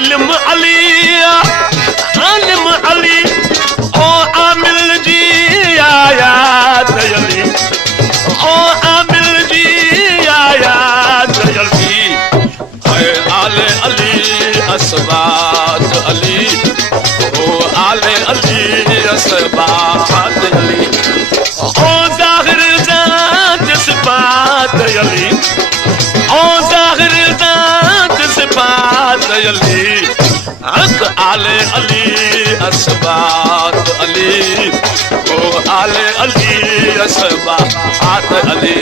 इल्म अलिया आलिम अली ओ आमिल जी आयात अली ओ आमिल जी आयात अली आले अली असबात अली ओ आले अली असबात अली ओ ज़ाहिर ज़ात सिफ़ात अली ओ ज़ाहिर ज़ात सिफ़ात अली हक़ आले अली असबात अली ओ आले अली असबात अली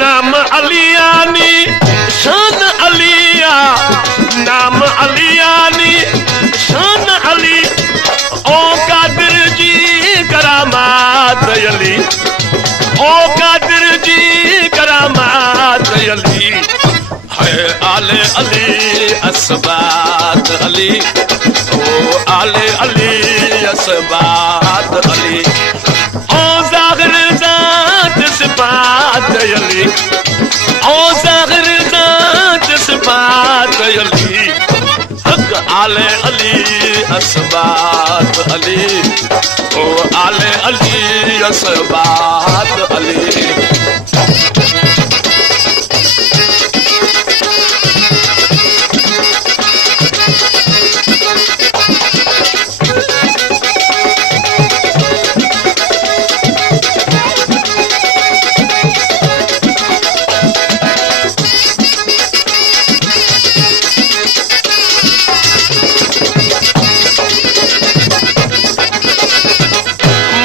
नाम अलियानी शान अलिया नाम अलियानी शान अली ओ कादिर जी करामात अली ओ कादिर जी करामात अली है आले अली असबात अली ओ आले अली असबात अली ओ ज़ाहिर ज़ात सिफ़ात अली ओ ज़ाहिर ज़ात सिफ़ात अली हक़ आले अली असबात अली ओ आले अली असबात अली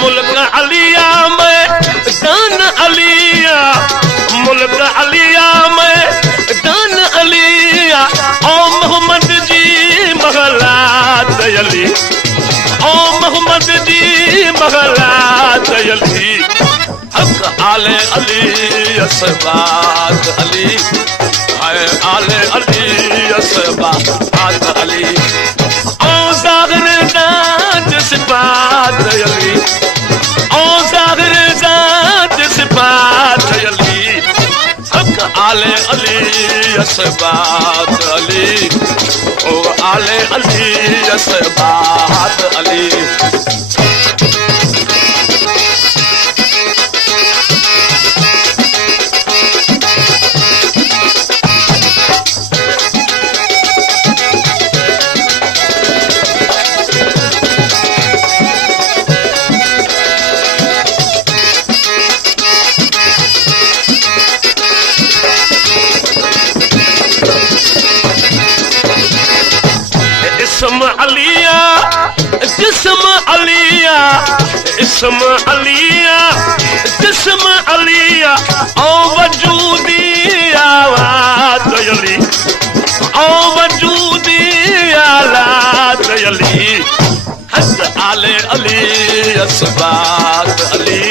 मुल्क अलिया में दान अलिया मुल्क अलिया में दान अलिया ओ मोहम्मद जी महलात अली ओ मोहम्मद जी महलात अली हक़ आले अली असबात अली है आले अली असबात अली ओ ज़ाहिर ज़ात सिफ़ात अली ओ ज़ाहिर ज़ात सिफ़ात अली हक़ आले अली असबात अली ओ आले अली असबात अली इसम अलिया जिस्म अलिया इसम अलिया जिस्म अलिया ओ वजूदी आवात अली ओ वजूदी आलात अली हक़ आले अली असबात अली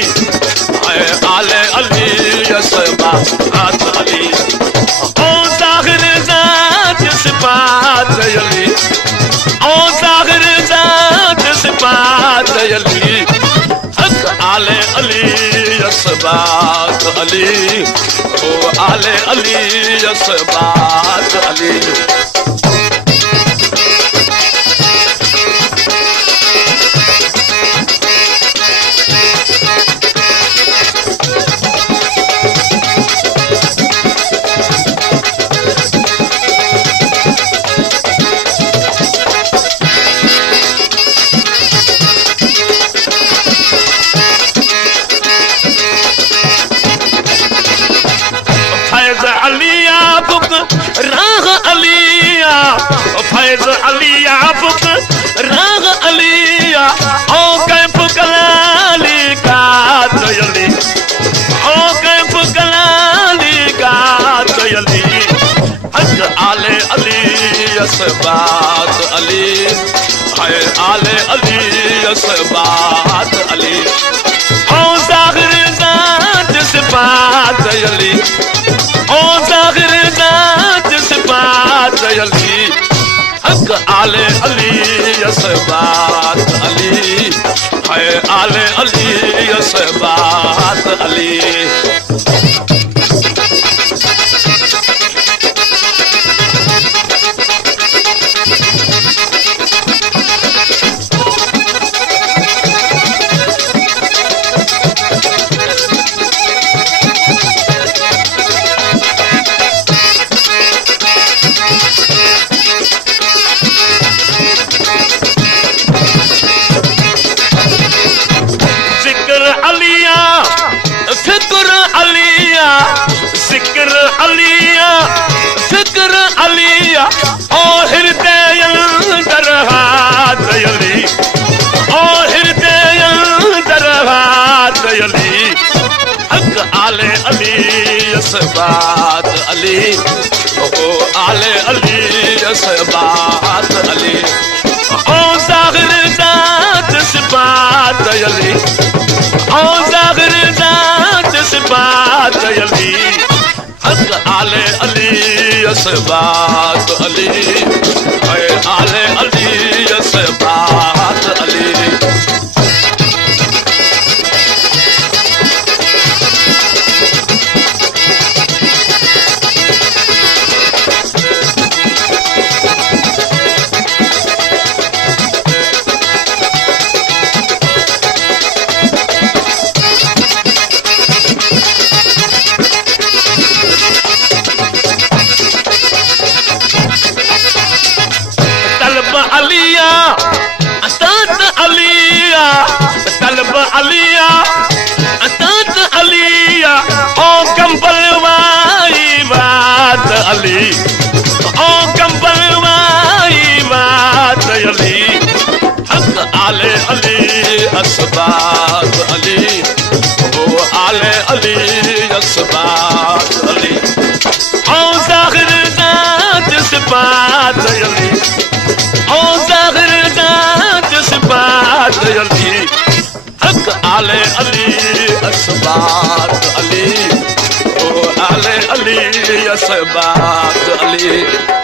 आले अली असबात अली ओ ज़ाहिर ज़ात सिफ़ात अली ओ ज़ाहिर ज़ात सिफ़ात अली हक़ आले अली असबात अली ओ आले अली असबात अली फैज़ अलिया बुक राग अलिया फैज़ अलिया बुक राग अलिया ओ कैफ कलाली का तयली ओ कैफ कलाली का तयली हक़ आले अली असबात अली हाय आले अली असबात अली ओ ज़ाहिर ज़ात सिफ़ात अली ओ ज़ाहिर ज़ात सिफ़ात अली हक आले अली असबात अली हाय आले अली असबात अली ज़िक्र अलिया ज़िक्र अलिया ओ हृदय अंदर हाथ अली ओ हृदय अंदर हाथ अली हक आले अली असबात अली ओ आले अली असबात अली ओ ज़ाहिर ज़ात सिफ़ात अली ओ ज़ाहिर ज़ात सिफ़ात अली हक आले अली असबात अली हाय आले अली असबात अली तलब अलिया अतात अलिया ओ कंबल वाई बात अली ओ कंबल वाई बात अली हक आले अली असबात अली ओ आले अली असबात अली ओ ज़ाहिर ज़ात सिफ़ात अली ओ ज़ाहिर ज़ात सिफ़ात अली हक आले अली असबात अली ओ आले अली असबात अली